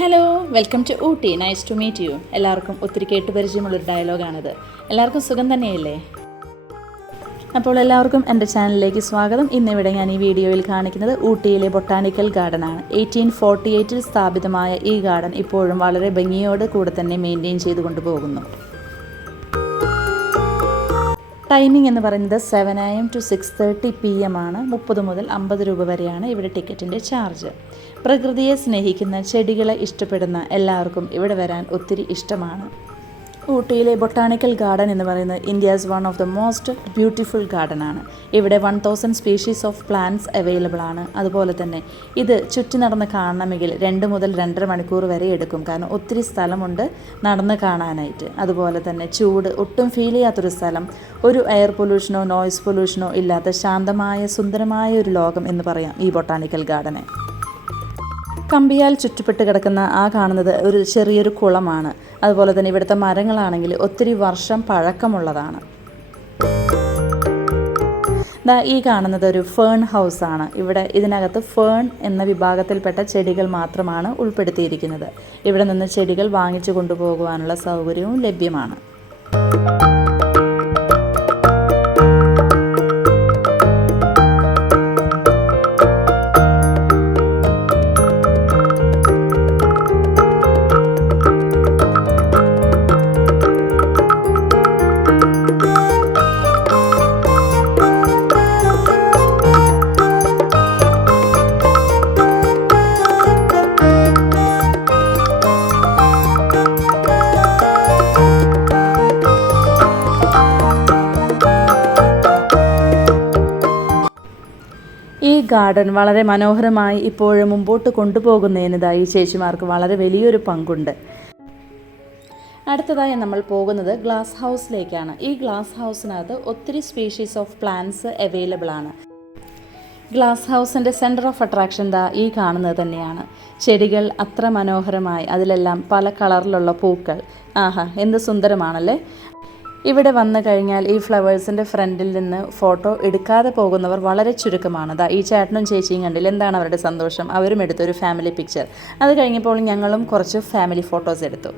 Hello, welcome to Ooty. Nice to meet you. എല്ലാവർക്കും ഒത്തിരി കേട്ടുപരിചയമുള്ളൊരു ഡയലോഗാണിത്. എല്ലാവർക്കും സുഖം തന്നെയല്ലേ? അപ്പോൾ എല്ലാവർക്കും എൻ്റെ ചാനലിലേക്ക് സ്വാഗതം. ഇന്നിവിടെ ഞാൻ ഈ വീഡിയോയിൽ കാണിക്കുന്നത് ഊട്ടിയിലെ ബൊട്ടാണിക്കൽ ഗാർഡനാണ്. 1848 സ്ഥാപിതമായ ഈ ഗാർഡൻ ഇപ്പോഴും വളരെ ഭംഗിയോട് കൂടെ തന്നെ മെയിൻറ്റെയിൻ ചെയ്തു കൊണ്ടുപോകുന്നു. ടൈമിംഗ് എന്ന് പറയുന്നത് 7 AM to 6:30 PM ആണ്. 30 മുതൽ 50 രൂപ വരെയാണ് ഇവിടെ ടിക്കറ്റിൻ്റെ ചാർജ്. പ്രകൃതിയെ സ്നേഹിക്കുന്ന, ചെടികളെ ഇഷ്ടപ്പെടുന്ന എല്ലാവർക്കും ഇവിടെ വരാൻ ഒത്തിരി ഇഷ്ടമാണ്. ഊട്ടിയിലെ ബൊട്ടാണിക്കൽ ഗാർഡൻ എന്ന് പറയുന്നത് India's one of the most beautiful garden ആണ്. ഇവിടെ 1000 സ്പീഷീസ് ഓഫ് പ്ലാന്റ്സ് അവൈലബിൾ ആണ്. അതുപോലെ തന്നെ ഇത് ചുറ്റി നടന്ന് കാണണമെങ്കിൽ 2 മുതൽ 2.5 മണിക്കൂർ വരെ എടുക്കും. കാരണം ഒത്തിരി സ്ഥലമുണ്ട് നടന്ന് കാണാനായിട്ട്. അതുപോലെ തന്നെ ചൂട് ഒട്ടും ഫീൽ ചെയ്യാത്തൊരു സ്ഥലം, ഒരു എയർ പൊല്യൂഷനോ നോയ്സ് പൊല്യൂഷനോ ഇല്ലാത്ത ശാന്തമായ സുന്ദരമായ ഒരു ലോകം എന്ന് പറയാം ഈ ബൊട്ടാണിക്കൽ ഗാർഡനെ. കമ്പിയാൽ ചുറ്റപ്പെട്ട് കിടക്കുന്ന ആ കാണുന്നത് ഒരു ചെറിയൊരു കുളമാണ്. അതുപോലെ തന്നെ ഇവിടുത്തെ മരങ്ങളാണെങ്കിൽ ഒത്തിരി വർഷം പഴക്കമുള്ളതാണ്. ഈ കാണുന്നത് ഒരു ഫേൺ ഹൗസാണ്. ഇവിടെ ഇതിനകത്ത് ഫേൺ എന്ന വിഭാഗത്തിൽപ്പെട്ട ചെടികൾ മാത്രമാണ് ഉൾപ്പെടുത്തിയിരിക്കുന്നത്. ഇവിടെ നിന്ന് ചെടികൾ വാങ്ങിച്ചു കൊണ്ടുപോകുവാനുള്ള സൗകര്യവും ലഭ്യമാണ്. ഈ ഗാർഡൻ വളരെ മനോഹരമായി ഇപ്പോഴും മുമ്പോട്ട് കൊണ്ടുപോകുന്നതിനായി ചേച്ചിമാർക്ക് വളരെ വലിയൊരു പങ്കുണ്ട്. അടുത്തതായി നമ്മൾ പോകുന്നത് ഗ്ലാസ് ഹൗസിലേക്കാണ്. ഈ ഗ്ലാസ് ഹൗസിനകത്ത് ഒത്തിരി സ്പീഷീസ് ഓഫ് പ്ലാന്റ്സ് അവൈലബിൾ ആണ്. ഗ്ലാസ് ഹൗസിൻ്റെ സെൻറ്റർ ഓഫ് അട്രാക്ഷൻ ഈ കാണുന്നത് തന്നെയാണ്. ചെടികൾ അത്ര മനോഹരമായി, അതിലെല്ലാം പല കളറിലുള്ള പൂക്കൾ. ആഹാ, എന്ത് സുന്ദരമാണല്ലേ! ഇവിടെ വന്നു കഴിഞ്ഞാൽ ഈ ഫ്ലവേഴ്സിൻ്റെ ഫ്രണ്ടിൽ നിന്ന് ഫോട്ടോ എടുക്കാതെ പോകുന്നവർ വളരെ ചുരുക്കമാണ്. ഈ ചേട്ടനും ചേച്ചിയും കണ്ടില്ല, എന്താണ് അവരുടെ സന്തോഷം. അവരും എടുത്തൊരു ഫാമിലി പിക്ചർ. അത് കഴിഞ്ഞപ്പോൾ ഞങ്ങളും കുറച്ച് ഫാമിലി ഫോട്ടോസ് എടുത്തു.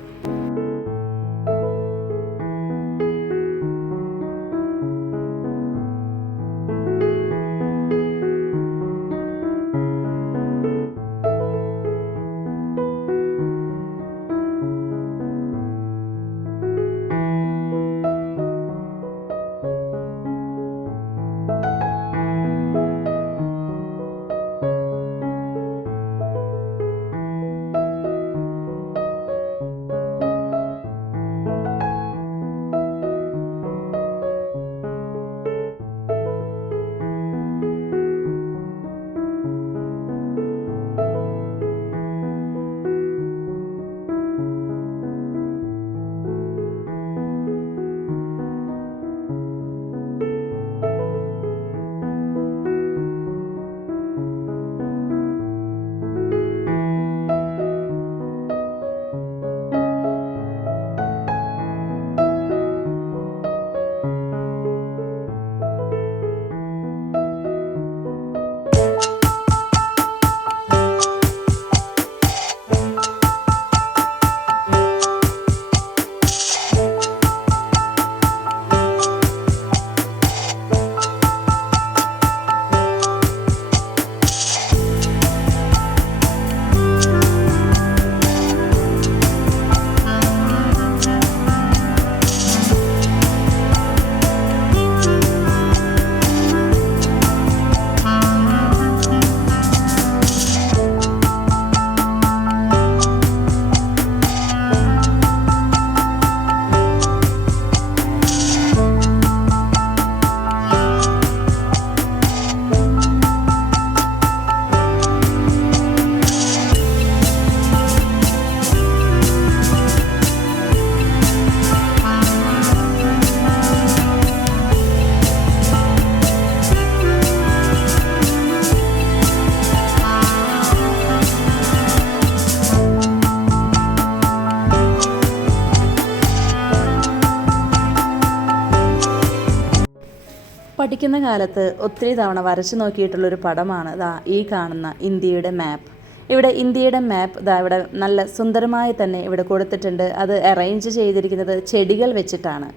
പഠിക്കുന്ന കാലത്ത് ഒത്തിരി തവണ വരച്ചു നോക്കിയിട്ടുള്ളൊരു പടമാണ് ഈ കാണുന്ന ഇന്ത്യയുടെ മാപ്പ്. ഇവിടെ ഇന്ത്യയുടെ മാപ്പ് ഇതാ ഇവിടെ നല്ല സുന്ദരമായി തന്നെ ഇവിടെ കൊടുത്തിട്ടുണ്ട്. അത് അറേഞ്ച് ചെയ്തിരിക്കുന്നത് ചെടികൾ വെച്ചിട്ടാണ്.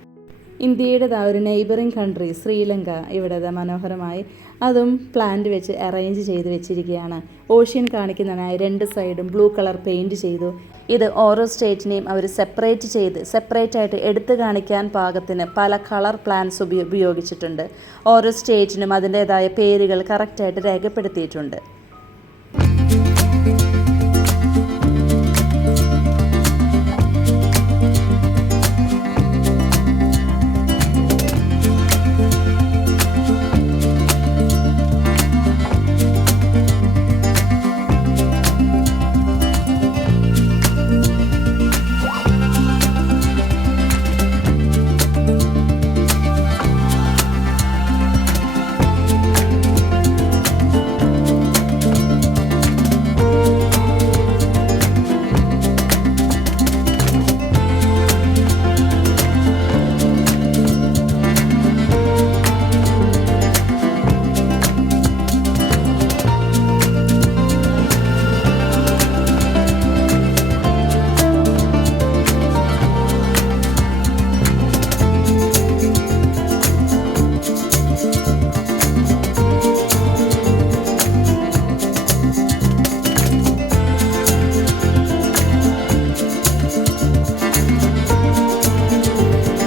ഇന്ത്യയുടെ ഒരു നെയ്ബറിങ് കൺട്രി ശ്രീലങ്ക ഇവിടെ മനോഹരമായി അതും പ്ലാന്റ് വെച്ച് അറേഞ്ച് ചെയ്ത് വെച്ചിരിക്കുകയാണ്. ഓഷ്യൻ കാണിക്കുന്നതിനായി 2 സൈഡും ബ്ലൂ കളർ പെയിൻറ് ചെയ്തു. ഇത് ഓരോ സ്റ്റേറ്റിനെയും അവർ സെപ്പറേറ്റ് ആയിട്ട് എടുത്തു കാണിക്കാൻ പാകത്തിന് പല കളർ പ്ലാന്റ്സ് ഉപയോഗിച്ചിട്ടുണ്ട്. ഓരോ സ്റ്റേറ്റിനും അതിൻ്റേതായ പേരുകൾ കറക്റ്റായിട്ട് രേഖപ്പെടുത്തിയിട്ടുണ്ട്.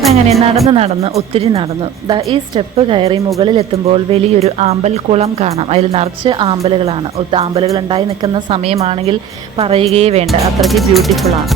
അങ്ങനെ നടന്ന് ഒത്തിരി നടന്നു. ഈ സ്റ്റെപ്പ് കയറി മുകളിലെത്തുമ്പോൾ വലിയൊരു ആമ്പൽക്കുളം കാണാം. അതിൽ നിറച്ച് ആമ്പലുകളാണ്. ആമ്പലുകൾ ഉണ്ടായി നിൽക്കുന്ന സമയമാണെങ്കിൽ പറയുകയേ വേണ്ട, അത്രയ്ക്ക് ബ്യൂട്ടിഫുള്ളാണ്.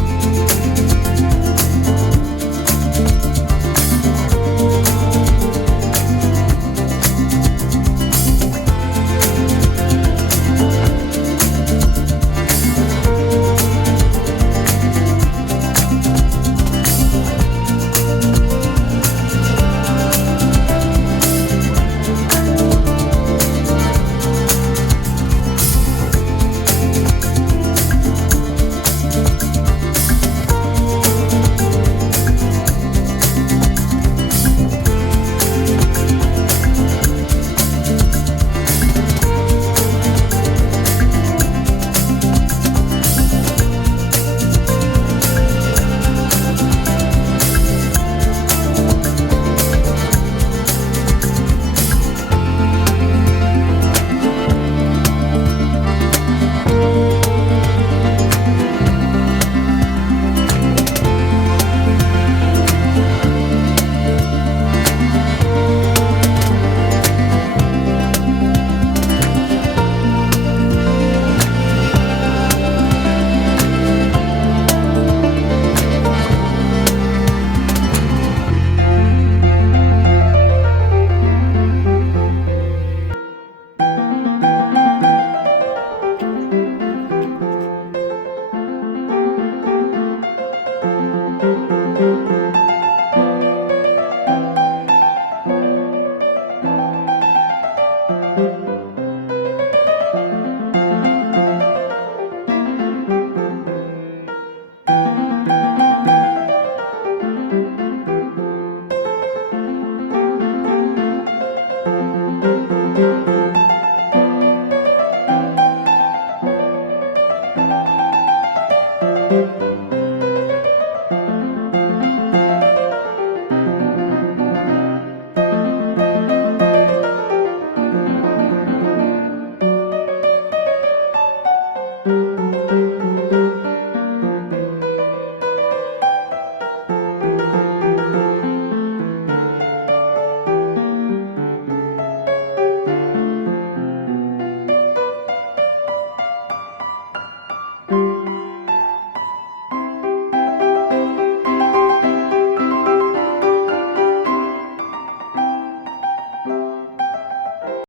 Thank you.